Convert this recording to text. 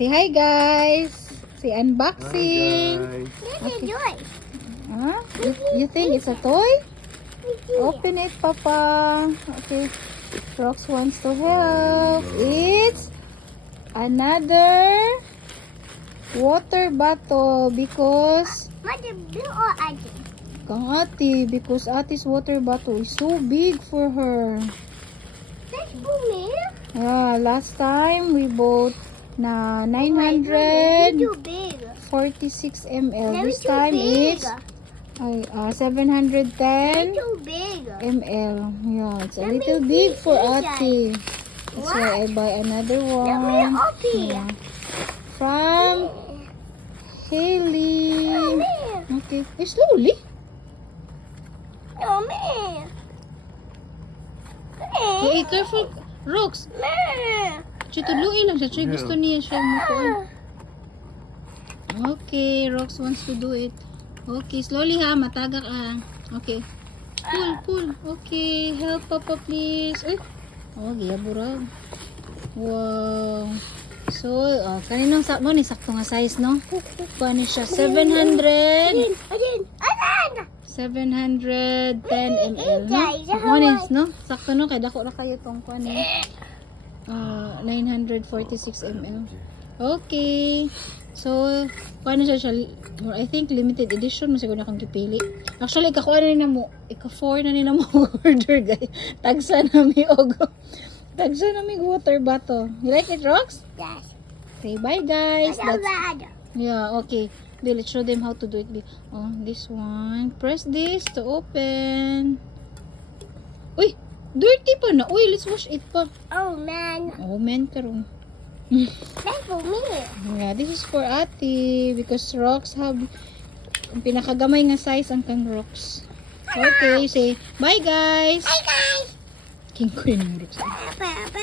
Say hi guys. Say unboxing. Okay. Huh? You think it's a toy? Open it, Papa. Okay. Rox wants to help. It's another water bottle because kang ate, because ate's water bottle is so big for her. Yeah, last time we bought na 946 ml. This time is 710 ml. Yeah, it's a little big for ate. That's why I buy another one. Yeah. From Haley. Okay. Slowly. Hey, careful. Rox. Tutuluin lang siya. Siya gusto niya siya mukuan. Okay, Rox wants to do it. Okay, slowly ha. Matagak ha. Okay. Pull. Okay, help Papa please. Uy. Oh, giyaburag. Wow. So, kaninong mo ni sakto nga size, no? Kuha siya 710 ml, no? Monis, no? Sakto, no? Kaya dako na kayo itong kuha ni 946 ml. Okay. So, kuha na siya, I think limited edition, masiguro na kang kipili. Actually, ikakuha na nila mo, ika-4 na nila mo order, guys. Tagsa na mi Tagsa na mi water bottle. You like it, Rox? Yes. Okay, bye guys. That's bad. Yeah, okay. Bill, let's show them how to do it. Oh, this one. Press this to open. Uy, dirty pa na. Uy, let's wash it pa. Oh man. Oh, man, karong. That's for me. Yeah, this is for ate because Rox have pinakagamay nga size ang kang Rox. Okay, say bye guys. Hey guys. King Queen Rox. Bye.